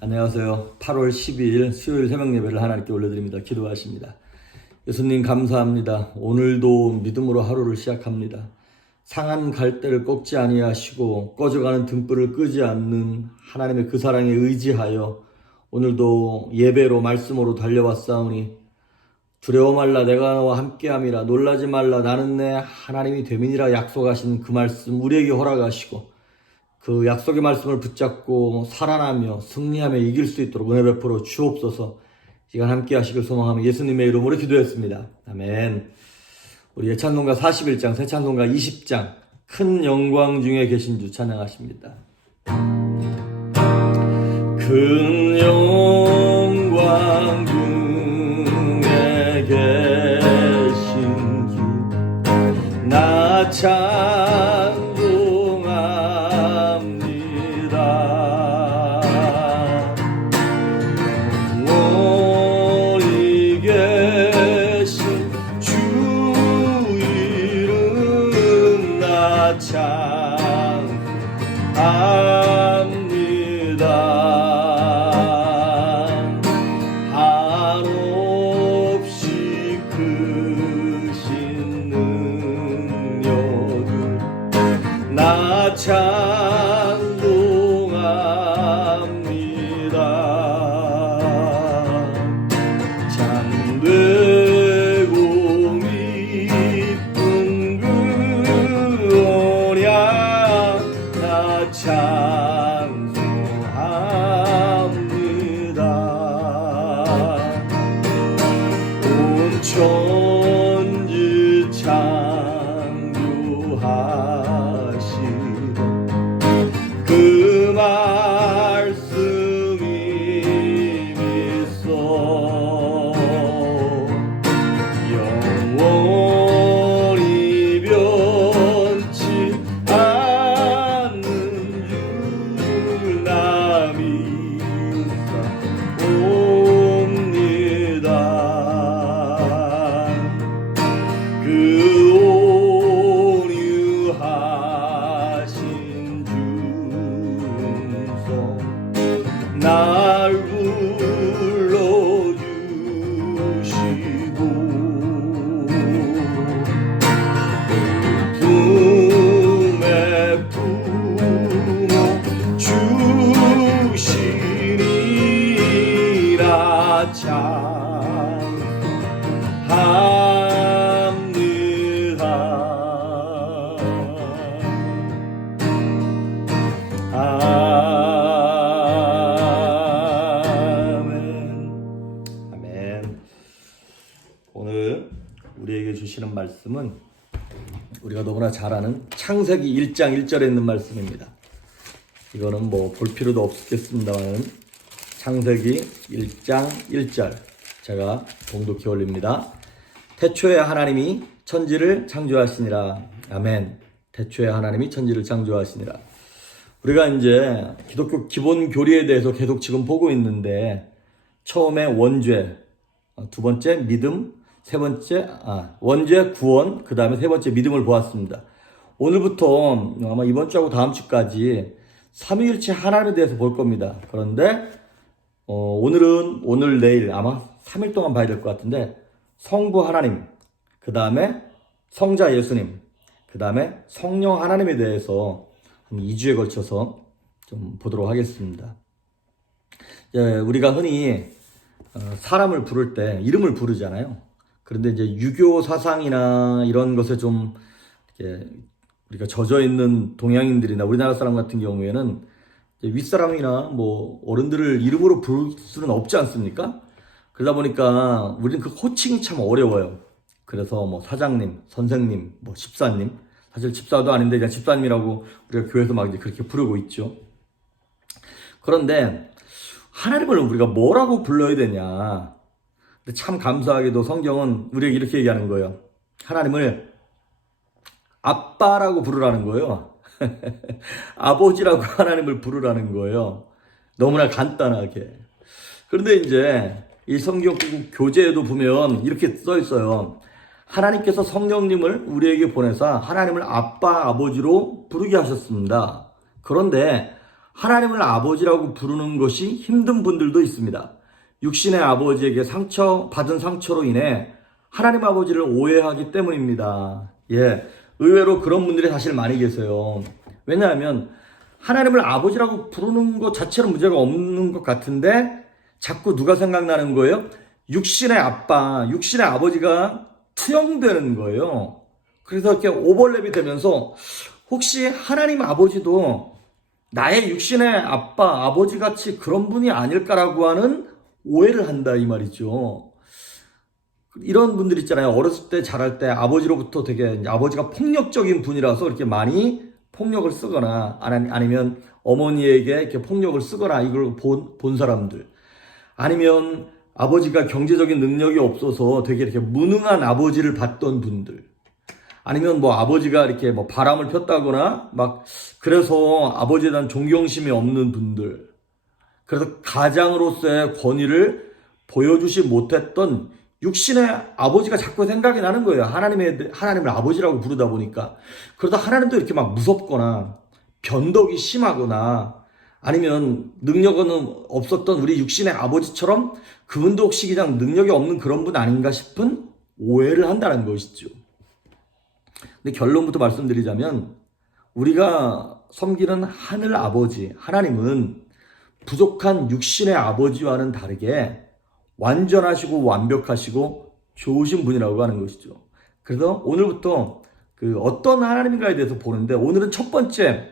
안녕하세요. 8월 12일 수요일 새벽 예배를 하나님께 올려드립니다. 기도하십니다. 예수님 감사합니다. 오늘도 믿음으로 하루를 시작합니다. 상한 갈대를 꺾지 아니하시고 꺼져가는 등불을 끄지 않는 하나님의 그 사랑에 의지하여 오늘도 예배로 말씀으로 달려왔사오니 두려워 말라 내가 너와 함께함이라 놀라지 말라 나는 내 하나님이 됨이니라 약속하신 그 말씀 우리에게 허락하시고 그 약속의 말씀을 붙잡고 살아나며 승리하며 이길 수 있도록 은혜 베풀어 주옵소서. 시간 함께 하시길 소망하며 예수님의 이름으로 기도했습니다. 아멘. 우리 예찬송가 41장, 새찬송가 20장 큰 영광 중에 계신 주 찬양하십니다. 큰 영광 중에 계신 주 나 영원히 계신 주 이름 나 찬양합니다. 한없이 크신 능력을 나 찬송합니다. 참되고 깊은 그 언약 나 찬송합니다. 온 천지 창조하시던 그 말씀이 믿소 영원히 변치 않는 줄 나 믿사옵니다. 그 온유하신 중성 날 불러주시고 품에 품어 주시니라 아멘. 아멘. 오늘 우리에게 주시는 말씀은 우리가 너무나 잘 아는 창세기 1장 1절에 있는 말씀입니다. 이거는 뭐 볼 필요도 없겠습니다만 창세기 1장 1절 제가 봉독해 올립니다. 태초에 하나님이 천지를 창조하시니라. 아멘. 태초에 하나님이 천지를 창조하시니라. 우리가 이제 기독교 기본 교리에 대해서 계속 지금 보고 있는데 처음에 원죄, 두 번째 믿음, 세 번째 원죄 구원, 그 다음에 세 번째 믿음을 보았습니다. 오늘부터 아마 이번 주하고 다음 주까지 삼위일체 하나님에 대해서 볼 겁니다. 그런데 오늘은 오늘 내일 아마 3일 동안 봐야 될 것 같은데 성부 하나님, 그 다음에 성자 예수님, 그 다음에 성령 하나님에 대해서 2주에 걸쳐서 좀 보도록 하겠습니다. 우리가 흔히 사람을 부를 때 이름을 부르잖아요. 그런데 이제 유교 사상이나 이런 것에 좀 우리가 젖어 있는 동양인들이나 우리나라 사람 같은 경우에는 윗사람이나 뭐 어른들을 이름으로 부를 수는 없지 않습니까? 그러다 보니까 우리는 그 호칭이 참 어려워요. 그래서 뭐 사장님, 선생님, 뭐 집사님, 사실 집사도 아닌데 그냥 집사님이라고 우리가 교회에서 막 이제 그렇게 부르고 있죠. 그런데 하나님을 우리가 뭐라고 불러야 되냐? 근데 참 감사하게도 성경은 우리에게 이렇게 얘기하는 거예요. 하나님을 아빠라고 부르라는 거예요. 아버지라고 하나님을 부르라는 거예요. 너무나 간단하게. 그런데 이제 이 성경 교재에도 보면 이렇게 써 있어요. 하나님께서 성령님을 우리에게 보내사 하나님을 아빠, 아버지로 부르게 하셨습니다. 그런데 하나님을 아버지라고 부르는 것이 힘든 분들도 있습니다. 육신의 아버지에게 받은 상처로 인해 하나님 아버지를 오해하기 때문입니다. 의외로 그런 분들이 사실 많이 계세요. 왜냐하면 하나님을 아버지라고 부르는 것 자체는 문제가 없는 것 같은데 자꾸 누가 생각나는 거예요? 육신의 아빠, 육신의 아버지가 투영되는 거예요. 그래서 이렇게 오버랩이 되면서 혹시 하나님 아버지도 나의 육신의 아빠, 아버지 같이 그런 분이 아닐까라고 하는 오해를 한다 이 말이죠. 이런 분들 있잖아요. 어렸을 때 자랄 때 아버지로부터 되게 아버지가 폭력적인 분이라서 이렇게 많이 폭력을 쓰거나 아니면 어머니에게 이렇게 폭력을 쓰거나 이걸 본 사람들, 아니면 아버지가 경제적인 능력이 없어서 되게 이렇게 무능한 아버지를 봤던 분들, 아니면 뭐 아버지가 이렇게 뭐 바람을 폈다거나 막 그래서 아버지에 대한 존경심이 없는 분들, 그래서 가장으로서의 권위를 보여주지 못했던 육신의 아버지가 자꾸 생각이 나는 거예요. 하나님을 아버지라고 부르다 보니까. 그러다 하나님도 이렇게 막 무섭거나 변덕이 심하거나 아니면 능력은 없었던 우리 육신의 아버지처럼 그분도 혹시 그냥 능력이 없는 그런 분 아닌가 싶은 오해를 한다는 것이죠. 근데 결론부터 말씀드리자면 우리가 섬기는 하늘 아버지, 하나님은 부족한 육신의 아버지와는 다르게 완전하시고 완벽하시고 좋으신 분이라고 하는 것이죠. 그래서 오늘부터 그 어떤 하나님인가에 대해서 보는데 오늘은 첫 번째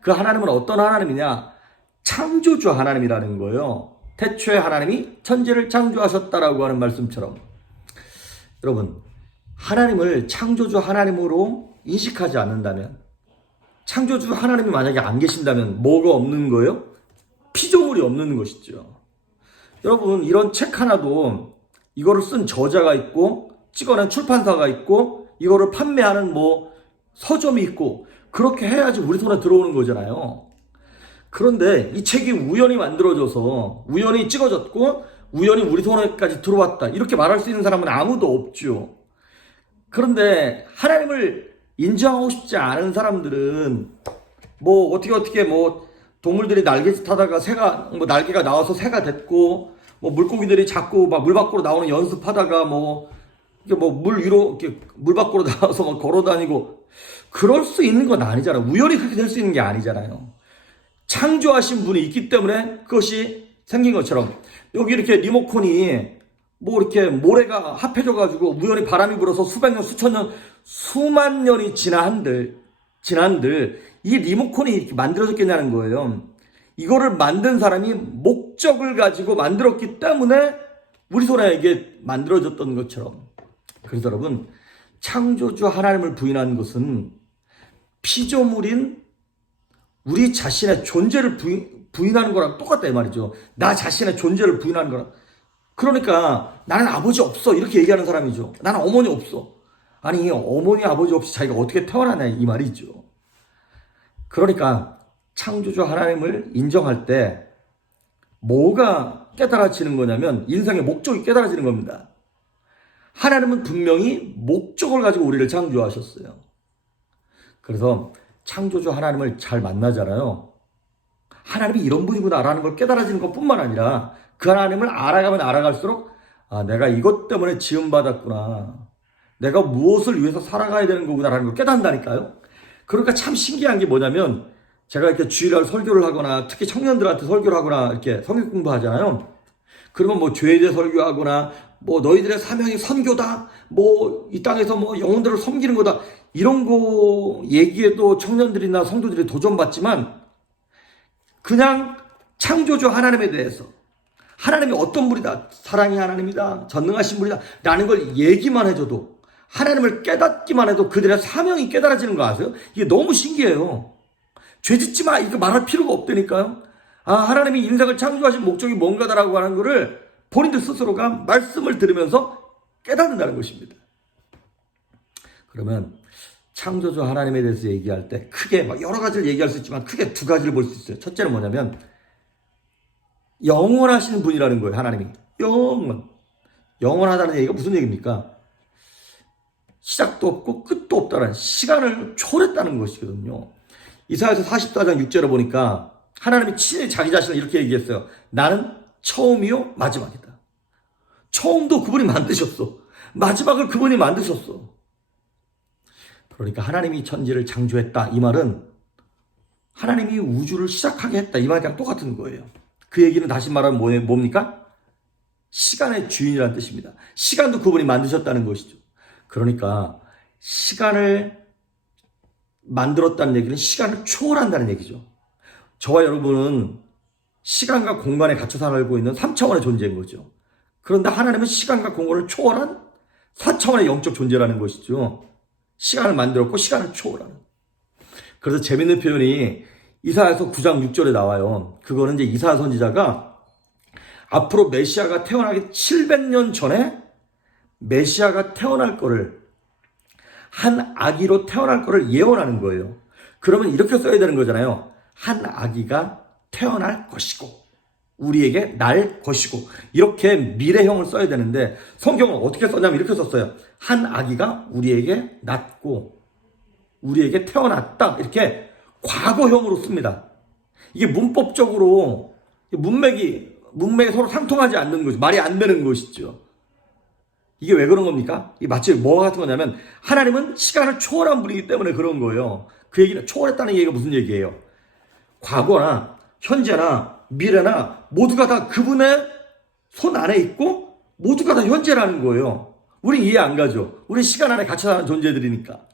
그 하나님은 어떤 하나님이냐? 창조주 하나님이라는 거예요. 태초에 하나님이 천지를 창조하셨다라고 하는 말씀처럼 여러분 하나님을 창조주 하나님으로 인식하지 않는다면 창조주 하나님이 만약에 안 계신다면 뭐가 없는 거예요? 피조물이 없는 것이죠. 여러분 이런 책 하나도 이거를 쓴 저자가 있고 찍어낸 출판사가 있고 이거를 판매하는 뭐 서점이 있고 그렇게 해야지 우리 손에 들어오는 거잖아요. 그런데 이 책이 우연히 만들어져서 우연히 찍어졌고 우연히 우리 손에까지 들어왔다 이렇게 말할 수 있는 사람은 아무도 없죠. 그런데 하나님을 인정하고 싶지 않은 사람들은 뭐 어떻게 뭐 동물들이 날개짓 하다가 새가 뭐 날개가 나와서 새가 됐고 뭐 물고기들이 자꾸 막 물 밖으로 나오는 연습하다가 뭐 이게 뭐 물 위로 이렇게 물 밖으로 나와서 막 걸어 다니고 그럴 수 있는 건 아니잖아요. 우연히 그렇게 될 수 있는 게 아니잖아요. 창조하신 분이 있기 때문에 그것이 생긴 것처럼 여기 이렇게 리모컨이 뭐 이렇게 모래가 합해져 가지고 우연히 바람이 불어서 수백 년 수천 년 수만 년이 지난들 이 리모컨이 이렇게 만들어졌겠냐는 거예요. 이거를 만든 사람이 목적을 가지고 만들었기 때문에 우리 손에 이게 만들어졌던 것처럼. 그래서 여러분 창조주 하나님을 부인하는 것은 피조물인 우리 자신의 존재를 부인하는 거랑 똑같다 이 말이죠. 나 자신의 존재를 부인하는 거랑. 그러니까 나는 아버지 없어 이렇게 얘기하는 사람이죠. 나는 어머니 없어. 아니 어머니 아버지 없이 자기가 어떻게 태어나냐 이 말이죠. 그러니까 창조주 하나님을 인정할 때 뭐가 깨달아지는 거냐면 인생의 목적이 깨달아지는 겁니다. 하나님은 분명히 목적을 가지고 우리를 창조하셨어요. 그래서 창조주 하나님을 잘 만나잖아요. 하나님이 이런 분이구나라는 걸 깨달아지는 것뿐만 아니라 그 하나님을 알아가면 알아갈수록 아 내가 이것 때문에 지음받았구나. 내가 무엇을 위해서 살아가야 되는 거구나라는 걸 깨닫는다니까요. 그러니까 참 신기한 게 뭐냐면 제가 이렇게 주일날 설교를 하거나 특히 청년들한테 설교를 하거나 이렇게 성경 공부하잖아요. 그러면 뭐 죄에 대해 설교하거나 뭐 너희들의 사명이 선교다. 뭐 이 땅에서 뭐 영혼들을 섬기는 거다. 이런 거 얘기해도 청년들이나 성도들이 도전받지만 그냥 창조주 하나님에 대해서 하나님이 어떤 분이다. 사랑의 하나님이다. 전능하신 분이다. 라는 걸 얘기만 해줘도 하나님을 깨닫기만 해도 그들의 사명이 깨달아지는 거 아세요? 이게 너무 신기해요. 죄 짓지 마 이렇게 말할 필요가 없다니까요. 아 하나님이 인생을 창조하신 목적이 뭔가다라고 하는 거를 본인들 스스로가 말씀을 들으면서 깨닫는다는 것입니다. 그러면 창조주 하나님에 대해서 얘기할 때 크게 막 여러 가지를 얘기할 수 있지만 크게 두 가지를 볼 수 있어요. 첫째는 뭐냐면 영원하신 분이라는 거예요. 하나님이 영원하다는 얘기가 무슨 얘기입니까? 시작도 없고 끝도 없다는 시간을 초월했다는 것이거든요. 이사야서 44장 6절에 보니까 하나님이 친히 자기 자신을 이렇게 얘기했어요. 나는 처음이요 마지막이다. 처음도 그분이 만드셨어. 마지막을 그분이 만드셨어. 그러니까 하나님이 천지를 창조했다. 이 말은 하나님이 우주를 시작하게 했다. 이 말이랑 똑같은 거예요. 그 얘기는 다시 말하면 뭡니까? 시간의 주인이라는 뜻입니다. 시간도 그분이 만드셨다는 것이죠. 그러니까 시간을 만들었다는 얘기는 시간을 초월한다는 얘기죠. 저와 여러분은 시간과 공간에 갇혀 살고 있는 3차원의 존재인 거죠. 그런데 하나님은 시간과 공간을 초월한 4차원의 영적 존재라는 것이죠. 시간을 만들었고 시간을 초월하는. 그래서 재밌는 표현이 이사야서 9장 6절에 나와요. 그거는 이제 이사야 선지자가 앞으로 메시아가 태어나기 700년 전에 메시아가 태어날 거를, 한 아기로 태어날 거를 예언하는 거예요. 그러면 이렇게 써야 되는 거잖아요. 한 아기가 태어날 것이고 우리에게 날 것이고, 이렇게 미래형을 써야 되는데 성경은 어떻게 썼냐면 이렇게 썼어요. 한 아기가 우리에게 낳고 우리에게 태어났다. 이렇게 과거형으로 씁니다. 이게 문법적으로 문맥이 서로 상통하지 않는 거죠. 말이 안 되는 것이죠. 이게 왜 그런 겁니까? 이게 마치 뭐 같은 거냐면 하나님은 시간을 초월한 분이기 때문에 그런 거예요. 그 얘기는, 초월했다는 얘기가 무슨 얘기예요? 과거나 현재나 미래나 모두가 다 그분의 손 안에 있고 모두가 다 현재라는 거예요. 우리 이해 안 가죠? 우리 시간 안에 갇혀 사는 존재들이니까.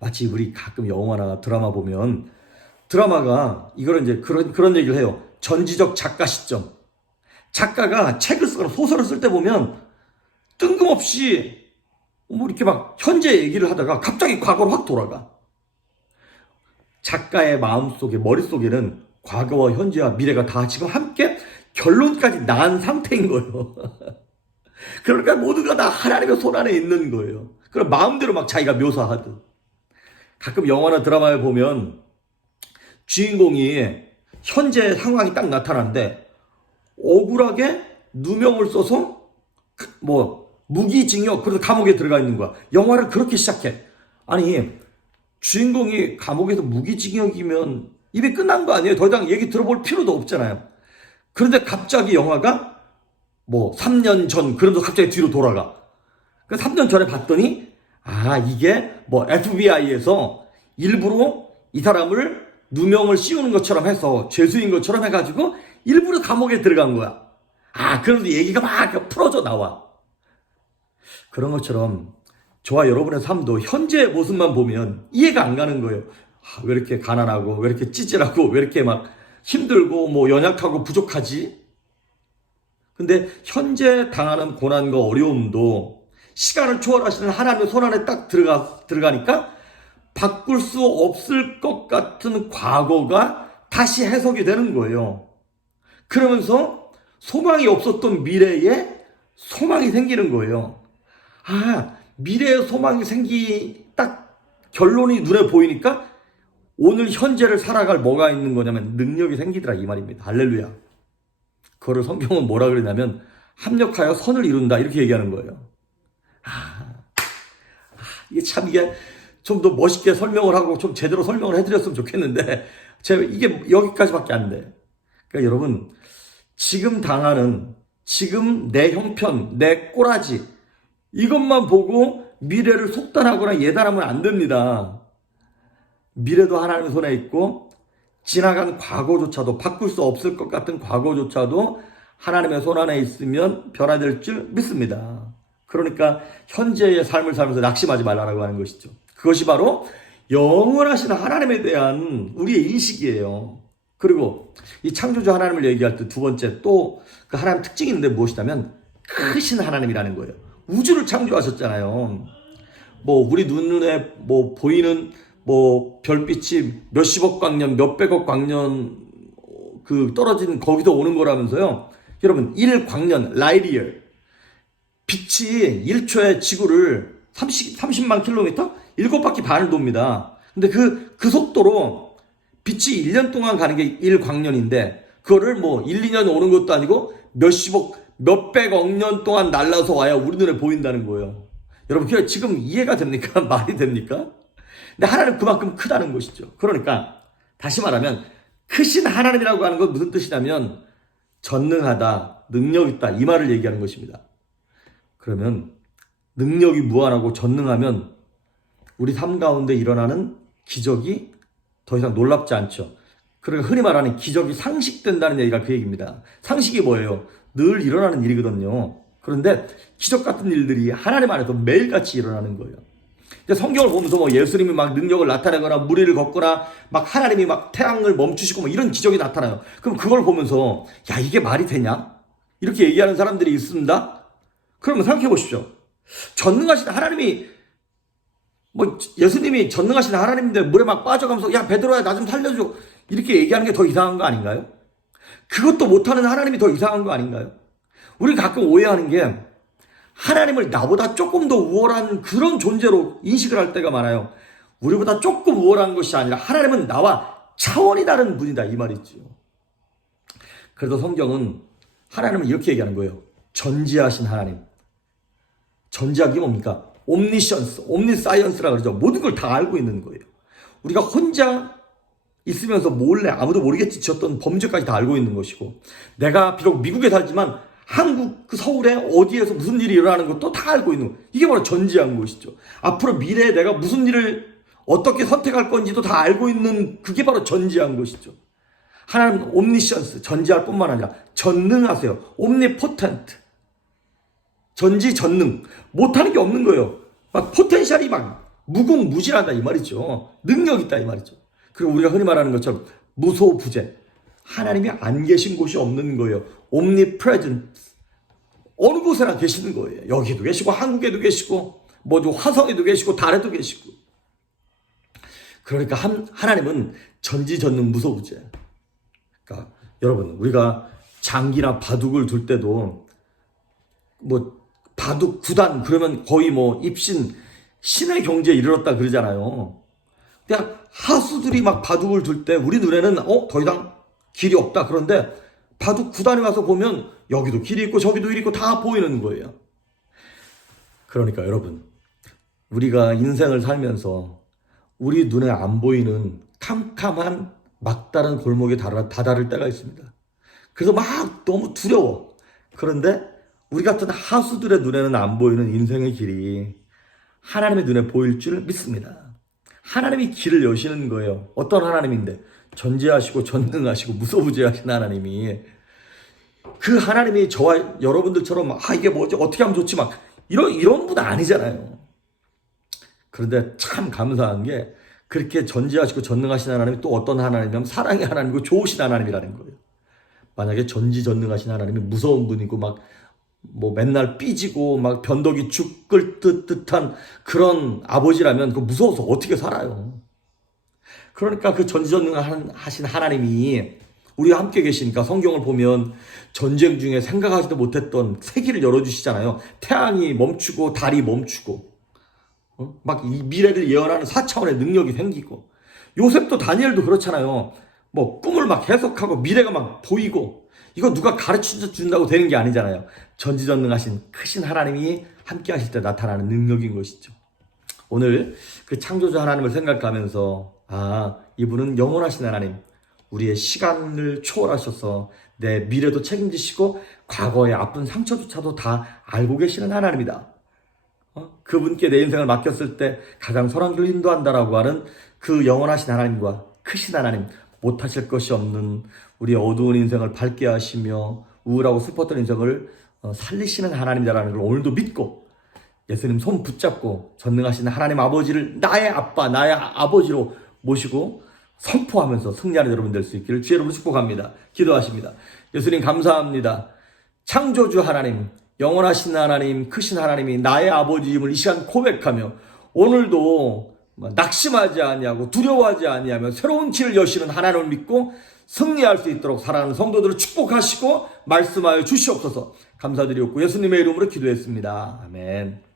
마치 우리 가끔 영화나 드라마 보면, 드라마가 이거는 이제 그런 얘기를 해요. 전지적 작가 시점. 작가가 책을 쓰거나 소설을 쓸 때 보면 뜬금없이 뭐 이렇게 막 현재 얘기를 하다가 갑자기 과거로 확 돌아가. 작가의 마음속에, 머릿속에는 과거와 현재와 미래가 다 지금 함께 결론까지 난 상태인 거예요. 그러니까 모두가 다 하나님의 손 안에 있는 거예요. 그럼 마음대로 막 자기가 묘사하듯. 가끔 영화나 드라마에 보면 주인공이 현재 상황이 딱 나타나는데 억울하게 누명을 써서 뭐 무기징역, 그래서 감옥에 들어가 있는 거야. 영화를 그렇게 시작해. 아니, 주인공이 감옥에서 무기징역이면 입이 끝난 거 아니에요? 더 이상 얘기 들어볼 필요도 없잖아요. 그런데 갑자기 영화가 뭐 3년 전, 그러면서 갑자기 뒤로 돌아가. 그 3년 전에 봤더니 이게 뭐 FBI에서 일부러 이 사람을 누명을 씌우는 것처럼 해서 죄수인 것처럼 해가지고 일부러 감옥에 들어간 거야. 그런데 얘기가 막 풀어져 나와. 그런 것처럼 저와 여러분의 삶도 현재의 모습만 보면 이해가 안 가는 거예요. 왜 이렇게 가난하고, 왜 이렇게 찌질하고, 왜 이렇게 막 힘들고, 뭐 연약하고 부족하지? 근데 현재 당하는 고난과 어려움도 시간을 초월하시는 하나님의 손 안에 딱 들어가니까 바꿀 수 없을 것 같은 과거가 다시 해석이 되는 거예요. 그러면서 소망이 없었던 미래에 소망이 생기는 거예요. 미래에 소망이 딱 결론이 눈에 보이니까 오늘 현재를 살아갈 뭐가 있는 거냐면 능력이 생기더라, 이 말입니다. 할렐루야. 그거를 성경은 뭐라 그러냐면 합력하여 선을 이룬다, 이렇게 얘기하는 거예요. 이게 좀 더 멋있게 설명을 하고 좀 제대로 설명을 해드렸으면 좋겠는데 이게 여기까지밖에 안 돼. 그러니까 여러분, 지금 당하는, 지금 내 형편, 내 꼬라지, 이것만 보고 미래를 속단하거나 예단하면 안 됩니다. 미래도 하나님의 손에 있고 지나간 과거조차도, 바꿀 수 없을 것 같은 과거조차도 하나님의 손 안에 있으면 변화될 줄 믿습니다. 그러니까 현재의 삶을 살면서 낙심하지 말라고 하는 것이죠. 그것이 바로 영원하신 하나님에 대한 우리의 인식이에요. 그리고 이 창조주 하나님을 얘기할 때 두 번째 또 그 하나님 특징이 있는데 무엇이냐면 크신 하나님이라는 거예요. 우주를 창조하셨잖아요. 뭐 우리 눈에 뭐 보이는 뭐 별빛이 몇십억 광년, 몇백억 광년 그 떨어진 거기서 오는 거라면서요. 여러분, 1광년, 라이리얼. 빛이 1초에 지구를 30만 킬로미터? 7바퀴 반을 돕니다. 근데 그 속도로 빛이 1년 동안 가는 게 1광년인데, 그거를 뭐 1, 2년 오는 것도 아니고 몇백억 년 동안 날라서 와야 우리 눈에 보인다는 거예요. 여러분, 그게 지금 이해가 됩니까? 말이 됩니까? 근데 하나님 그만큼 크다는 것이죠. 그러니까 다시 말하면 크신 하나님이라고 하는 건 무슨 뜻이냐면 전능하다, 능력 있다 이 말을 얘기하는 것입니다. 그러면 능력이 무한하고 전능하면 우리 삶 가운데 일어나는 기적이 더 이상 놀랍지 않죠. 그러니까 흔히 말하는 기적이 상식된다는 얘기가 그 얘기입니다. 상식이 뭐예요? 늘 일어나는 일이거든요. 그런데 기적 같은 일들이 하나님 안에서 매일같이 일어나는 거예요. 성경을 보면서 뭐 예수님이 막 능력을 나타내거나 무리를 걷거나 막 하나님이 막 태양을 멈추시고 뭐 이런 기적이 나타나요. 그럼 그걸 보면서 야 이게 말이 되냐? 이렇게 얘기하는 사람들이 있습니다. 그러면 생각해 보십시오. 전능하신 하나님이 뭐 예수님이 전능하신 하나님인데 물에 막 빠져가면서 야 베드로야 나 좀 살려줘 이렇게 얘기하는 게 더 이상한 거 아닌가요? 그것도 못하는 하나님이 더 이상한 거 아닌가요? 우리 가끔 오해하는 게 하나님을 나보다 조금 더 우월한 그런 존재로 인식을 할 때가 많아요. 우리보다 조금 우월한 것이 아니라 하나님은 나와 차원이 다른 분이다 이 말이죠. 그래서 성경은 하나님은 이렇게 얘기하는 거예요. 전지하신 하나님. 전지하기 뭡니까? 옴니션스, 옴니사이언스라 그러죠. 모든 걸 다 알고 있는 거예요. 우리가 혼자 있으면서 몰래 아무도 모르겠지 지었던 범죄까지 다 알고 있는 것이고, 내가 비록 미국에 살지만 한국 그 서울에 어디에서 무슨 일이 일어나는 것도 다 알고 있는 거예요. 이게 바로 전지한 것이죠. 앞으로 미래에 내가 무슨 일을 어떻게 선택할 건지도 다 알고 있는 그게 바로 전지한 것이죠. 하나님은 옴니션스, 전지할 뿐만 아니라 전능하세요. 옴니포텐트. 전지전능. 못하는 게 없는 거예요. 막 포텐셜이 막 무궁무진하다 이 말이죠. 능력 있다 이 말이죠. 그리고 우리가 흔히 말하는 것처럼 무소부재. 하나님이 안 계신 곳이 없는 거예요. omnipresent. 어느 곳에나 계시는 거예요. 여기도 계시고 한국에도 계시고 뭐죠 화성에도 계시고 달에도 계시고. 그러니까 하나님은 전지전능 무소부재. 그러니까 여러분 우리가 장기나 바둑을 둘 때도 뭐 바둑 9단 그러면 거의 뭐 입신 신의 경지에 이르렀다 그러잖아요. 그냥 하수들이 막 바둑을 둘 때 우리 눈에는 더 이상 길이 없다. 그런데 바둑 9단에 와서 보면 여기도 길이 있고 저기도 길이 있고 다 보이는 거예요. 그러니까 여러분 우리가 인생을 살면서 우리 눈에 안 보이는 캄캄한 막다른 골목에 다다를 때가 있습니다. 그래서 막 너무 두려워. 그런데 우리 같은 하수들의 눈에는 안 보이는 인생의 길이 하나님의 눈에 보일 줄 믿습니다. 하나님이 길을 여시는 거예요. 어떤 하나님인데? 전지하시고 전능하시고 무소부재하신 하나님이. 그 하나님이 저와 여러분들처럼 이게 뭐지 어떻게 하면 좋지 막 이런 분 아니잖아요. 그런데 참 감사한 게 그렇게 전지하시고 전능하신 하나님이 또 어떤 하나님이냐면 사랑의 하나님이고 좋으신 하나님이라는 거예요. 만약에 전지전능하신 하나님이 무서운 분이고 막 뭐 맨날 삐지고 막 변덕이 죽을 듯한 그런 아버지라면 그 무서워서 어떻게 살아요. 그러니까 그 전지전능하신 하나님이 우리와 함께 계시니까 성경을 보면 전쟁 중에 생각하지도 못했던 세기를 열어주시잖아요. 태양이 멈추고 달이 멈추고 막 이 미래를 예언하는 4차원의 능력이 생기고, 요셉도 다니엘도 그렇잖아요. 뭐 꿈을 막 해석하고 미래가 막 보이고, 이거 누가 가르쳐 준다고 되는 게 아니잖아요. 전지전능하신 크신 하나님이 함께 하실 때 나타나는 능력인 것이죠. 오늘 그 창조주 하나님을 생각하면서 이분은 영원하신 하나님, 우리의 시간을 초월하셔서 내 미래도 책임지시고 과거의 아픈 상처조차도 다 알고 계시는 하나님이다. 그분께 내 인생을 맡겼을 때 가장 선한 길로 인도한다라고 하는 그 영원하신 하나님과 크신 하나님, 못하실 것이 없는 우리의 어두운 인생을 밝게 하시며 우울하고 슬펐던 인생을 살리시는 하나님이라는 걸 오늘도 믿고 예수님 손 붙잡고 전능하신 하나님 아버지를 나의 아빠, 나의 아버지로 모시고 선포하면서 승리하는 여러분 될 수 있기를 주의 이름으로 축복합니다. 기도하십니다. 예수님 감사합니다. 창조주 하나님, 영원하신 하나님, 크신 하나님이 나의 아버지임을 이 시간 고백하며 오늘도 낙심하지 아니하고 두려워하지 아니하며 새로운 길을 여시는 하나님을 믿고 승리할 수 있도록 사랑하는 성도들을 축복하시고 말씀하여 주시옵소서. 감사드리옵고 예수님의 이름으로 기도했습니다. 아멘.